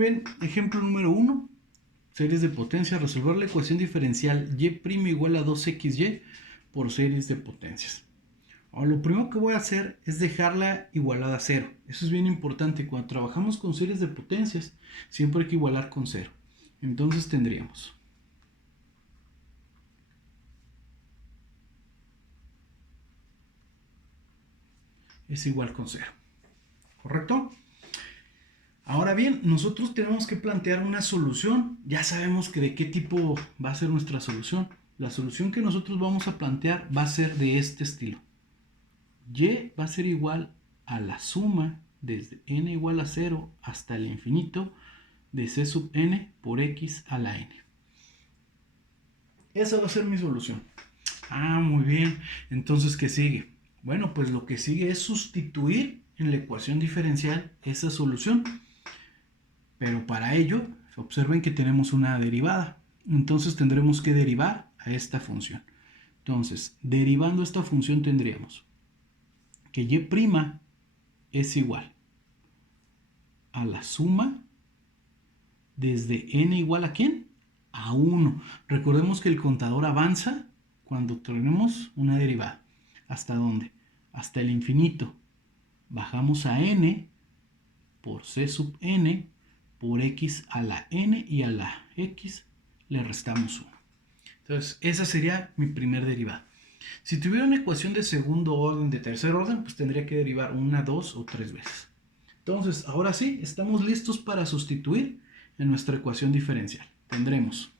Bien, ejemplo número 1. Series de potencia. Resolver la ecuación diferencial y' igual a 2xy por series de potencias. Ahora, lo primero que voy a hacer es dejarla igualada a 0. Eso es bien importante. Cuando trabajamos con series de potencias, siempre hay que igualar con 0. Entonces tendríamos es igual con 0. ¿Correcto? Ahora bien, nosotros tenemos que plantear una solución. Ya sabemos que de qué tipo va a ser nuestra solución. La solución que nosotros vamos a plantear va a ser de este estilo. Y va a ser igual a la suma desde n igual a 0 hasta el infinito de c sub n por x a la n. Esa va a ser mi solución. Ah, muy bien. Entonces, ¿qué sigue? Bueno, pues lo que sigue es sustituir en la ecuación diferencial esa solución. Pero para ello, observen que tenemos una derivada. Entonces tendremos que derivar a esta función. Entonces, derivando esta función tendríamos que y' es igual a la suma desde n igual a ¿quién? A 1. Recordemos que el contador avanza cuando tenemos una derivada. ¿Hasta dónde? Hasta el infinito. Bajamos a n por c sub n por x a la n y a la x le restamos 1. Entonces, esa sería mi primer derivada. Si tuviera una ecuación de segundo orden, de tercer orden, pues tendría que derivar una, dos o tres veces. Entonces, ahora sí, estamos listos para sustituir en nuestra ecuación diferencial. Tendremos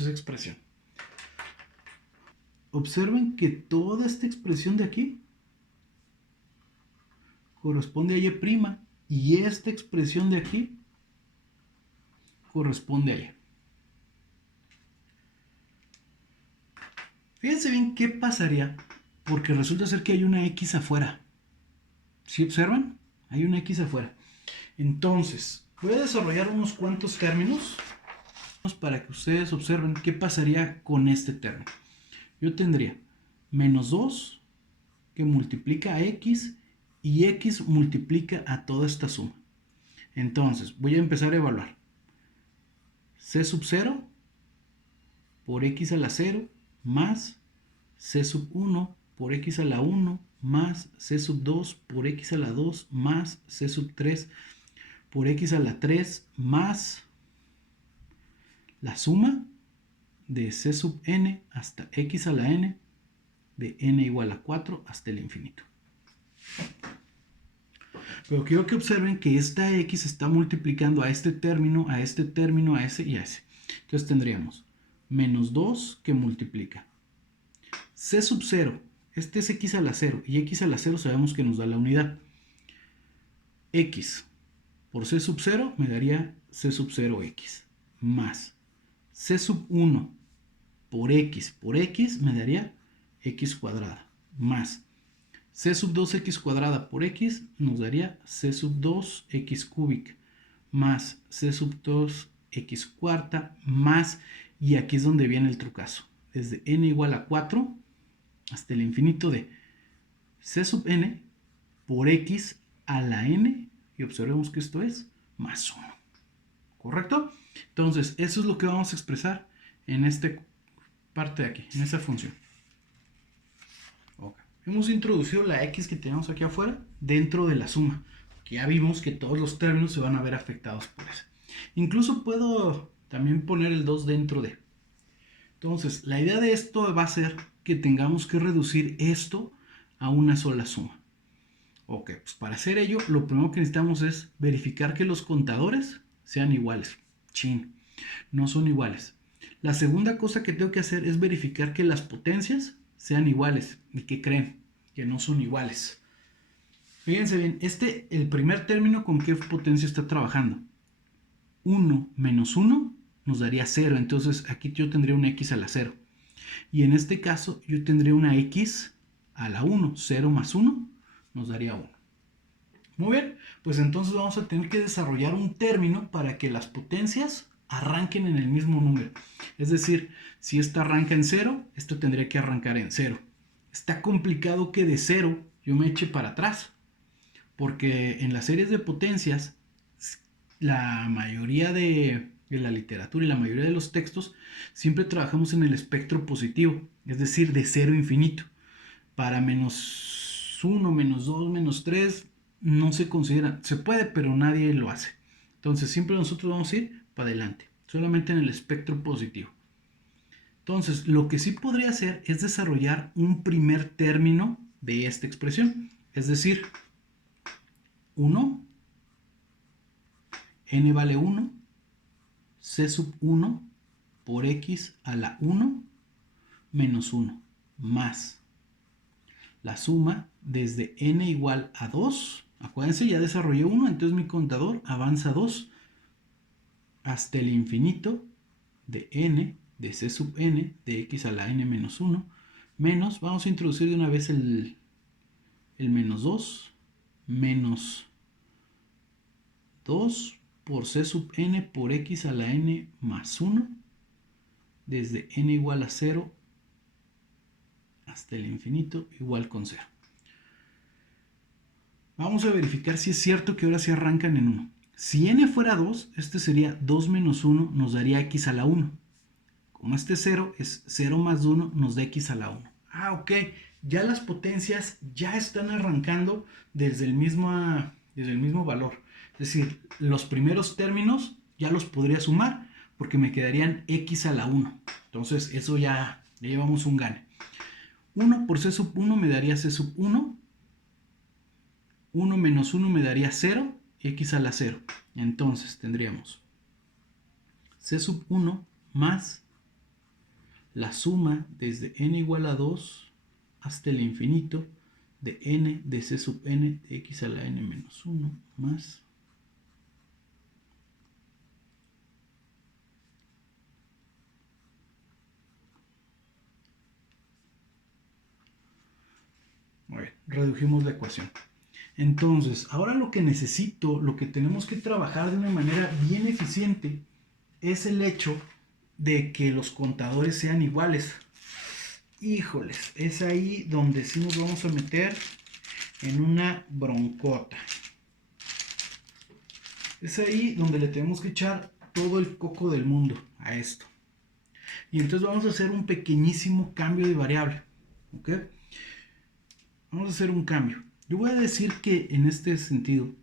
esa expresión. Observen que toda esta expresión de aquí corresponde a y' y esta expresión de aquí corresponde a y. Fíjense bien qué pasaría, porque resulta ser que hay una x afuera. ¿Sí observan? Hay una x afuera. Entonces, voy a desarrollar unos cuantos términos para que ustedes observen qué pasaría con este término. Yo tendría menos 2 que multiplica a x y x multiplica a toda esta suma. Entonces, voy a empezar a evaluar. C sub 0 por x a la 0 más c sub 1 por x a la 1 más c sub 2 por x a la 2 más c sub 3 por x a la 3 más la suma de c sub n hasta x a la n de n igual a 4 hasta el infinito. Pero quiero que observen que esta x está multiplicando a este término, a este término, a ese y a ese. Entonces tendríamos menos 2 que multiplica c sub 0, este es x a la 0 y x a la 0 sabemos que nos da la unidad. X por c sub 0 me daría c sub 0x más c sub 1 por x me daría x cuadrada más c sub 2x cuadrada por x nos daría c sub 2x cúbica más c sub 2x cuarta más, y aquí es donde viene el trucazo, desde n igual a 4 hasta el infinito de c sub n por x a la n, y observemos que esto es más 1. ¿Correcto? Entonces, eso es lo que vamos a expresar en esta parte de aquí, en esa función. Okay. Hemos introducido la x que tenemos aquí afuera dentro de la suma, que ya vimos que todos los términos se van a ver afectados por eso. Incluso puedo también poner el 2 dentro de. Entonces, la idea de esto va a ser que tengamos que reducir esto a una sola suma. Ok, pues para hacer ello, lo primero que necesitamos es verificar que los contadores sean iguales. Chin, no son iguales. La segunda cosa que tengo que hacer es verificar que las potencias sean iguales. ¿Y qué creen? Que no son iguales. Fíjense bien, el primer término, ¿con qué potencia está trabajando? 1 menos 1 nos daría 0, entonces aquí yo tendría un x a la 0. Y en este caso yo tendría una x a la 1. 0 más 1 nos daría 1. Muy bien, pues entonces vamos a tener que desarrollar un término para que las potencias arranquen en el mismo número. Es decir, si esta arranca en 0, esto tendría que arrancar en 0. Está complicado que de 0 yo me eche para atrás, porque en las series de potencias, la mayoría de la literatura y la mayoría de los textos siempre trabajamos en el espectro positivo, es decir, de 0 a infinito. Para menos 1, menos 2, menos 3 no se considera, se puede, pero nadie lo hace. Entonces siempre nosotros vamos a ir para adelante, solamente en el espectro positivo. Entonces, lo que sí podría hacer es desarrollar un primer término de esta expresión, es decir, 1, n vale 1, c sub 1 por x a la 1 menos 1 más la suma desde n igual a 2. Acuérdense, ya desarrollé 1, entonces mi contador avanza 2 hasta el infinito de n de c sub n de x a la n menos 1 menos, vamos a introducir de una vez el menos 2 menos 2 por c sub n por x a la n más 1 desde n igual a 0 hasta el infinito igual con 0. Vamos a verificar si es cierto que ahora sí arrancan en 1. Si n fuera 2, este sería 2 menos 1, nos daría x a la 1. Como este 0 es 0 más 1, nos da x a la 1. Ah, ok. Ya las potencias ya están arrancando desde el mismo valor. Es decir, los primeros términos ya los podría sumar porque me quedarían x a la 1. Entonces, eso ya llevamos un gane. 1 por c sub 1 me daría c sub 1. 1 menos 1 me daría 0 y x a la 0. Entonces tendríamos c sub 1 más la suma desde n igual a 2 hasta el infinito de n de c sub n de x a la n menos 1 más muy bien, redujimos la ecuación. Entonces, ahora lo que necesito, lo que tenemos que trabajar de una manera bien eficiente es el hecho de que los contadores sean iguales. Híjoles, es ahí donde sí nos vamos a meter en una broncota. Es ahí donde le tenemos que echar todo el coco del mundo a esto. Y entonces vamos a hacer un pequeñísimo cambio de variable. ¿Ok? Vamos a hacer un cambio. Yo voy a decir que en este sentido,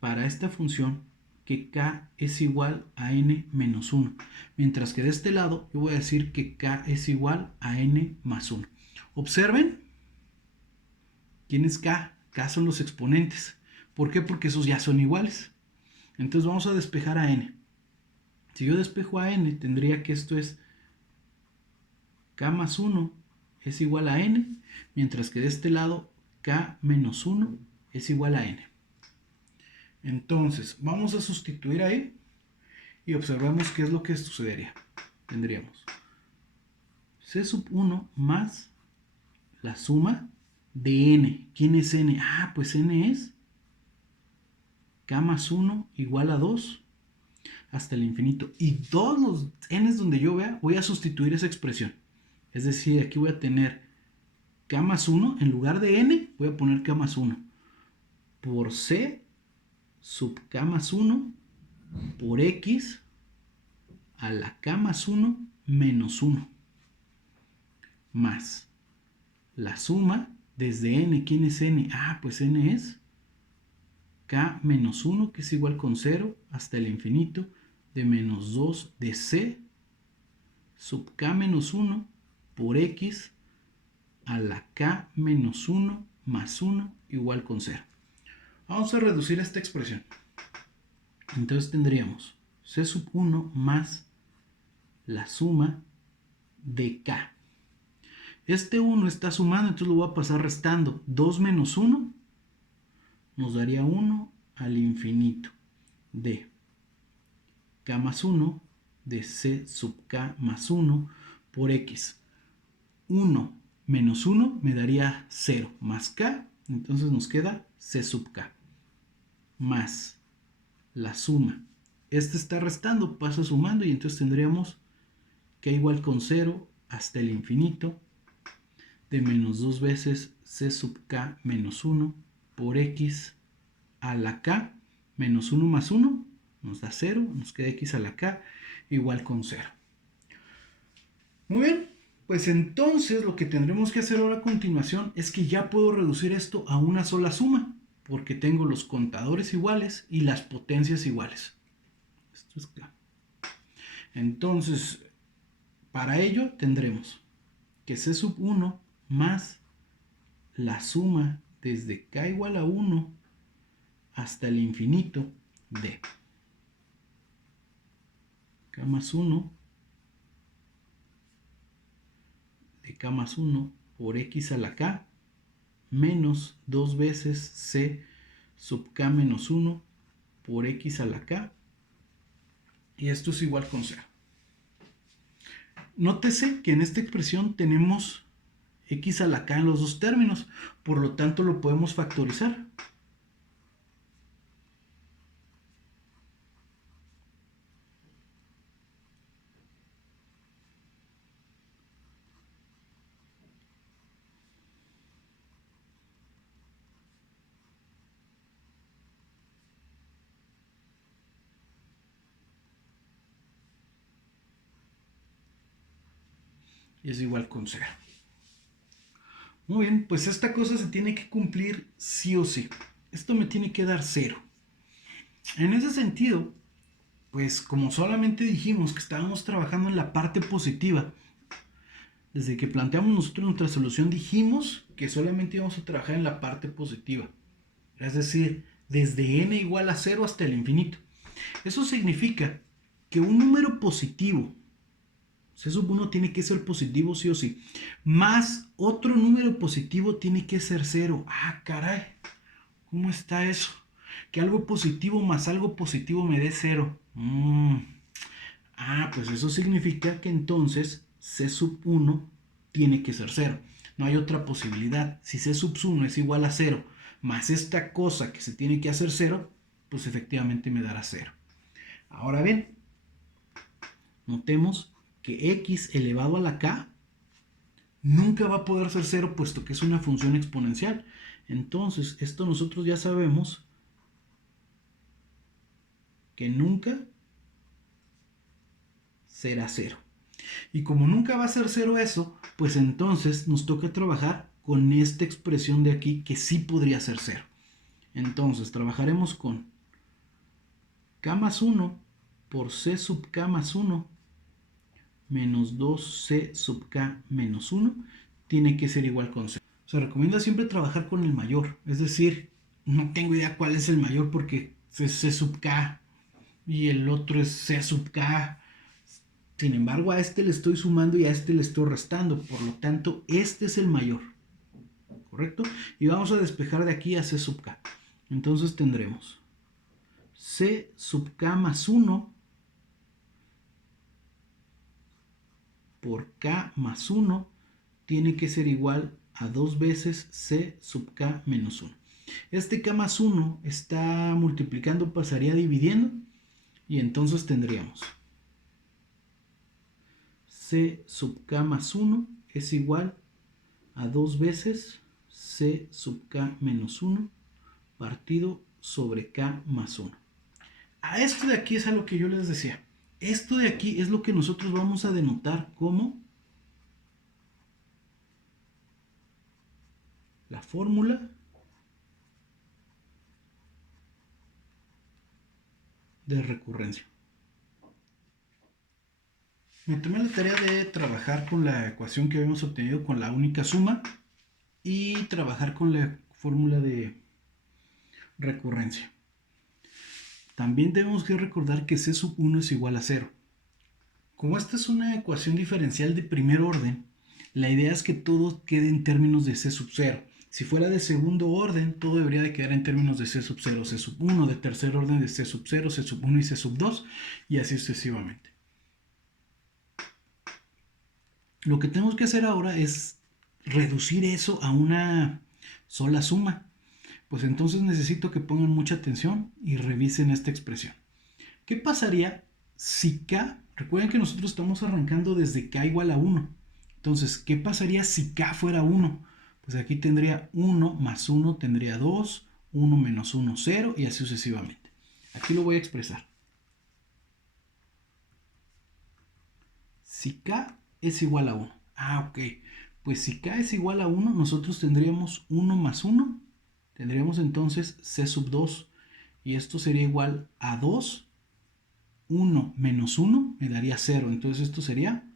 para esta función, que k es igual a n menos 1. Mientras que de este lado, yo voy a decir que k es igual a n más 1. Observen, ¿quién es k? K son los exponentes. ¿Por qué? Porque esos ya son iguales. Entonces vamos a despejar a n. Si yo despejo a n, tendría que esto es k más 1 es igual a n, mientras que de este lado k menos 1 es igual a n. Entonces, vamos a sustituir ahí y observemos qué es lo que sucedería. Tendríamos c sub 1 más la suma de n. ¿Quién es n? Ah, pues n es k más 1 igual a 2 hasta el infinito. Y todos los n donde yo vea, voy a sustituir esa expresión. Es decir, aquí voy a tener k más 1, en lugar de n, voy a poner k más 1 por c sub k más 1 por x a la k más 1 menos 1 más la suma desde n. ¿Quién es n? Ah, pues n es k menos 1, que es igual con 0, hasta el infinito de menos 2 de c sub k menos 1 por x a la k menos 1 más 1 igual con 0. Vamos a reducir esta expresión. Entonces tendríamos c sub 1 más la suma de k. Este 1 está sumando, entonces lo voy a pasar restando. 2 menos 1 nos daría 1 al infinito de k más 1 de c sub k más 1 por x. 1 menos 1 me daría 0 más k, entonces nos queda c sub k más la suma. Este está restando, pasa sumando y entonces tendríamos k igual con 0 hasta el infinito de menos 2 veces c sub k menos 1 por x a la k menos 1 más 1 nos da 0, nos queda x a la k igual con 0. Muy bien, pues entonces lo que tendremos que hacer ahora a continuación es que ya puedo reducir esto a una sola suma, porque tengo los contadores iguales y las potencias iguales. Esto es claro. Entonces, para ello tendremos que c sub 1 más la suma desde k igual a 1 hasta el infinito de k más 1 de k más 1 por x a la k menos 2 veces c sub k menos 1 por x a la k, y esto es igual con 0. Nótese que en esta expresión tenemos x a la k en los dos términos, por lo tanto lo podemos factorizar. Y es igual con 0. Muy bien, pues esta cosa se tiene que cumplir sí o sí. Esto me tiene que dar 0. En ese sentido, pues como solamente dijimos que estábamos trabajando en la parte positiva, desde que planteamos nosotros nuestra solución dijimos que solamente íbamos a trabajar en la parte positiva. Es decir, desde n igual a 0 hasta el infinito. Eso significa que un número positivo, c sub 1 tiene que ser positivo sí o sí, más otro número positivo tiene que ser 0. Ah, caray, ¿cómo está eso? Que algo positivo más algo positivo me dé 0. Pues eso significa que entonces c sub 1 tiene que ser 0. No hay otra posibilidad. Si c sub 1 es igual a 0 más esta cosa que se tiene que hacer 0, pues efectivamente me dará 0. Ahora bien, notemos que x elevado a la k nunca va a poder ser 0 puesto que es una función exponencial. Entonces, esto nosotros ya sabemos que nunca será 0. Y como nunca va a ser 0 eso, pues entonces nos toca trabajar con esta expresión de aquí que sí podría ser 0. Entonces trabajaremos con k más 1 por c sub k más 1 menos 2c sub k menos 1 tiene que ser igual con 0. Se recomienda siempre trabajar con el mayor, es decir, no tengo idea cuál es el mayor porque es c sub k y el otro es c sub k. Sin embargo, a este le estoy sumando y a este le estoy restando, por lo tanto, este es el mayor, ¿correcto? Y vamos a despejar de aquí a c sub k. Entonces tendremos c sub k más 1 por k más 1 tiene que ser igual a 2 veces c sub k menos 1. Este k más 1 está multiplicando, pasaría dividiendo, y entonces tendríamos c sub k más 1 es igual a 2 veces c sub k menos 1 partido sobre k más 1. A esto de aquí es a lo que yo les decía. Esto de aquí es lo que nosotros vamos a denotar como la fórmula de recurrencia. Me tomé la tarea de trabajar con la ecuación que habíamos obtenido con la única suma y trabajar con la fórmula de recurrencia. También tenemos que recordar que c sub 1 es igual a 0. Como esta es una ecuación diferencial de primer orden, la idea es que todo quede en términos de c sub 0. Si fuera de segundo orden, todo debería de quedar en términos de c sub 0, c sub 1, de tercer orden de c sub 0, c sub 1 y c sub 2, y así sucesivamente. Lo que tenemos que hacer ahora es reducir eso a una sola suma. Pues entonces necesito que pongan mucha atención y revisen esta expresión. ¿Qué pasaría si k, recuerden que nosotros estamos arrancando desde k igual a 1. Entonces, ¿qué pasaría si k fuera 1? Pues aquí tendría 1 más 1 tendría 2, 1 menos 1, 0 y así sucesivamente. Aquí lo voy a expresar. Si k es igual a 1. Ok. Pues si k es igual a 1, nosotros tendríamos 1 más 1. Tendríamos entonces c sub 2. Y esto sería igual a 2. 1 menos 1 me daría 0. Entonces esto sería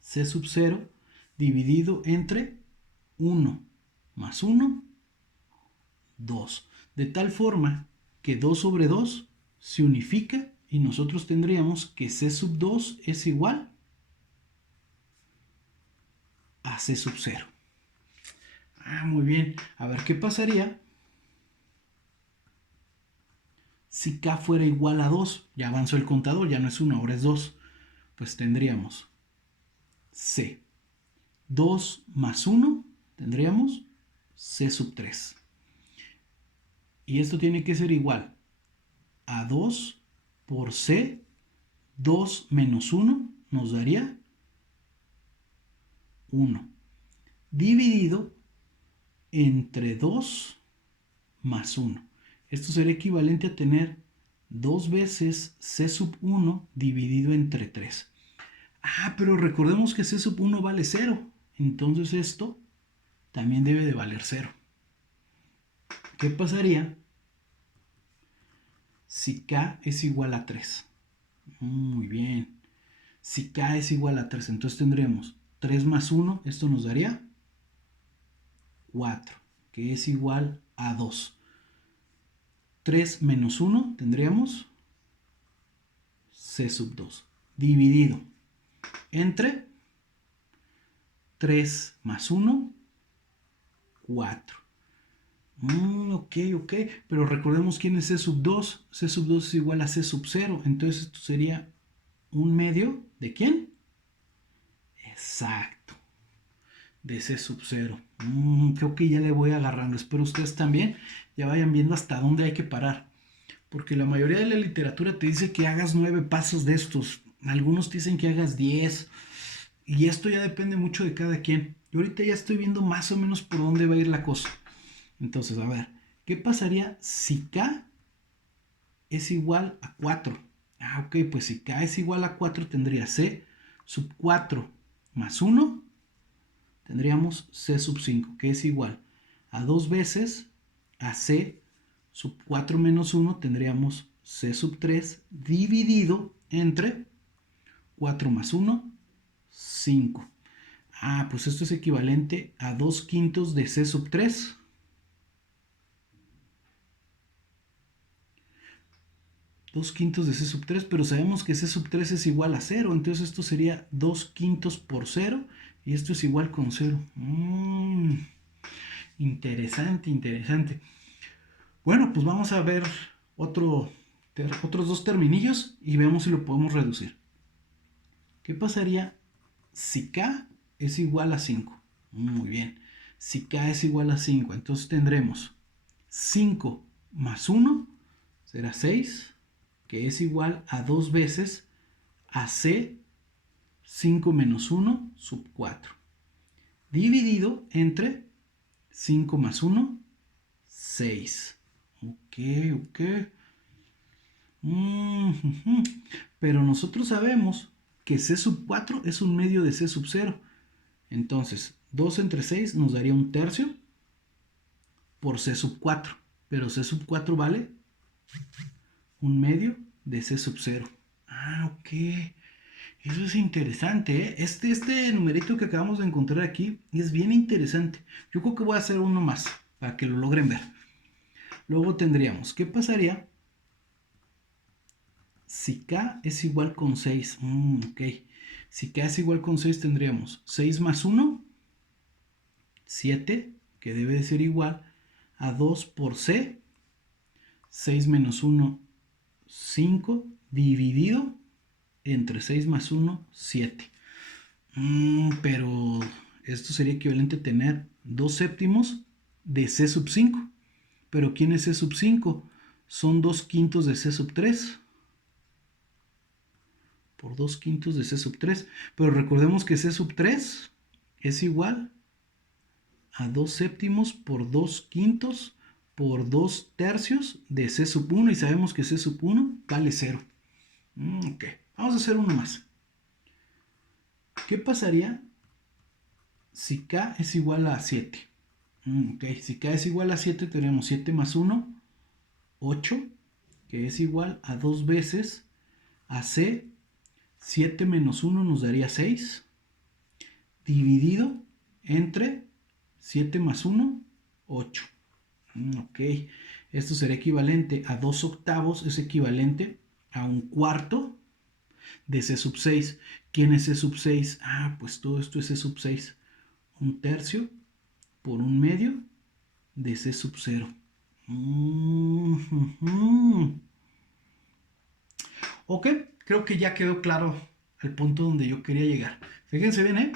c sub 0 dividido entre 1 más 1, 2. De tal forma que 2 sobre 2 se unifica y nosotros tendríamos que c sub 2 es igual a c sub 0. Muy bien. A ver, ¿qué pasaría si k fuera igual a 2? Ya avanzó el contador, ya no es 1, ahora es 2. Pues tendríamos c. 2 más 1 tendríamos c sub 3. Y esto tiene que ser igual a 2 por c. 2 menos 1 nos daría 1. Dividido entre 2 más 1. Esto sería equivalente a tener 2 veces c sub 1 dividido entre 3. Pero recordemos que c sub 1 vale 0. Entonces esto también debe de valer 0. ¿Qué pasaría si k es igual a 3? Muy bien. Si k es igual a 3, entonces tendremos 3 más 1, esto nos daría 4, que es igual a 2. 3 menos 1 tendríamos c sub 2, dividido entre 3 más 1, 4. Ok, pero recordemos quién es c sub 2. C sub 2 es igual a c sub 0, entonces esto sería un medio ¿de quién? Exacto, de c sub 0. Creo que ya le voy agarrando. Espero ustedes también ya vayan viendo hasta dónde hay que parar. Porque la mayoría de la literatura te dice que hagas 9 pasos de estos. Algunos te dicen que hagas 10. Y esto ya depende mucho de cada quien. Yo ahorita ya estoy viendo más o menos por dónde va a ir la cosa. Entonces, a ver, ¿qué pasaría si k es igual a 4? Ok, pues si k es igual a 4 tendría c sub 4 más 1. Tendríamos c sub 5, que es igual a 2 veces a c sub 4 menos 1, tendríamos c sub 3 dividido entre 4 más 1, 5. Pues esto es equivalente a 2 quintos de c sub 3. 2 quintos de c sub 3, pero sabemos que c sub 3 es igual a 0, entonces esto sería 2 quintos por 0 y esto es igual con 0. Interesante. Bueno, pues vamos a ver otros 2 terminillos y vemos si lo podemos reducir. ¿Qué pasaría si k es igual a 5? Muy bien. Si k es igual a 5, entonces tendremos 5 más 1 será 6, que es igual a 2 veces a c 5 menos 1 sub 4, dividido entre 5 más 1, 6. Ok. Pero nosotros sabemos que c sub 4 es un medio de c sub 0. Entonces, 2 entre 6 nos daría un tercio por c sub 4. Pero c sub 4 vale un medio de c sub 0. Ok. Eso es interesante, ¿eh? Este numerito que acabamos de encontrar aquí es bien interesante. Yo creo que voy a hacer uno más para que lo logren ver. Luego tendríamos, ¿qué pasaría si k es igual con 6? Ok. Si k es igual con 6 tendríamos 6 más 1, 7, que debe de ser igual a 2 por c. 6 menos 1, 5, dividido entre 6 más 1, 7. Pero esto sería equivalente a tener 2 séptimos de C sub 5. Pero ¿quién es C sub 5? Son 2 quintos de C sub 3. Por 2 quintos de C sub 3. Pero recordemos que C sub 3 es igual a 2 séptimos por 2 quintos por 2 tercios de C sub 1. Y sabemos que C sub 1 vale 0. Ok, vamos a hacer uno más. ¿Qué pasaría si K es igual a 7? Ok, si K es igual a 7, tenemos 7 más 1, 8, que es igual a 2 veces a C. 7 menos 1 nos daría 6, dividido entre 7 más 1, 8. Ok, esto será equivalente a 2 octavos, es equivalente a un cuarto de C sub 6. ¿Quién es C sub 6? Pues todo esto es C sub 6. Un tercio por un medio de C sub 0. Ok, creo que ya quedó claro el punto donde yo quería llegar. Fíjense bien, ¿eh?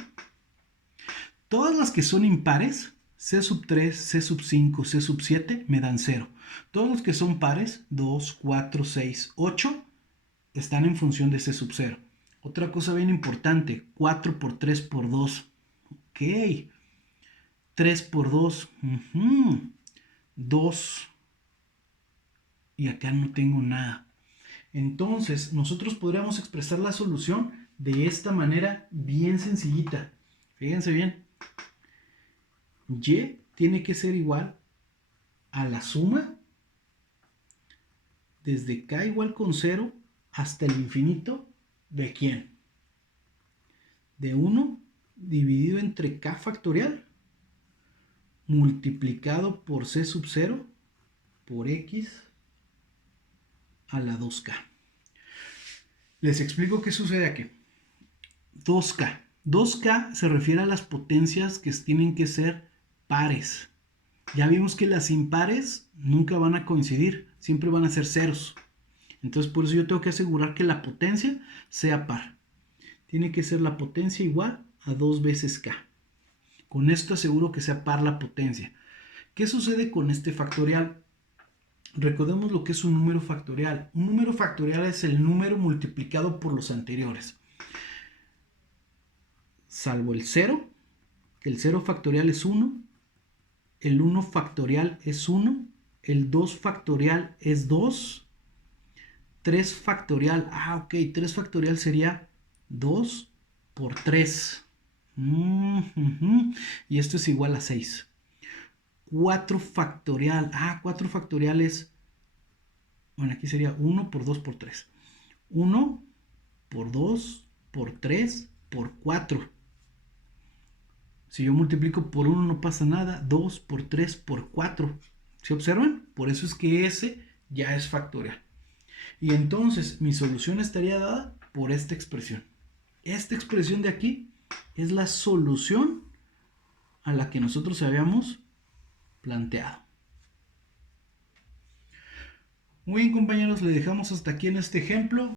Todas las que son impares, C sub 3, C sub 5, C sub 7, me dan 0. Todos los que son pares, 2, 4, 6, 8, están en función de C sub 0. Otra cosa bien importante, 4 por 3 por 2. Ok. 3 por 2. 2. Y acá no tengo nada. Entonces, nosotros podríamos expresar la solución de esta manera bien sencillita. Fíjense bien. Y tiene que ser igual a la suma desde K igual con 0 hasta el infinito de ¿quién? De 1 dividido entre K factorial multiplicado por C sub 0 por X a la 2K. Les explico qué sucede aquí. 2K. 2K se refiere a las potencias que tienen que ser pares. Ya vimos que las impares nunca van a coincidir, siempre van a ser ceros. Entonces por eso yo tengo que asegurar que la potencia sea par. Tiene que ser la potencia igual a 2 veces K. Con esto aseguro que sea par la potencia. ¿Qué sucede con este factorial? Recordemos lo que es un número factorial. Un número factorial es el número multiplicado por los anteriores. Salvo el 0, que el 0 factorial es 1, el 1 factorial es 1, el 2 factorial es 2, 3 factorial, ok, 3 factorial sería 2 por 3. Y esto es igual a 6. 4 factorial, 4 factorial es, bueno, aquí sería 1 por 2 por 3. 1 por 2 por 3 por 4. Si yo multiplico por 1 no pasa nada. 2 por 3 por 4. ¿Se observan? Por eso es que ese ya es factorial. Y entonces mi solución estaría dada por esta expresión. Esta expresión de aquí es la solución a la que nosotros habíamos planteado. Muy bien, compañeros, le dejamos hasta aquí en este ejemplo.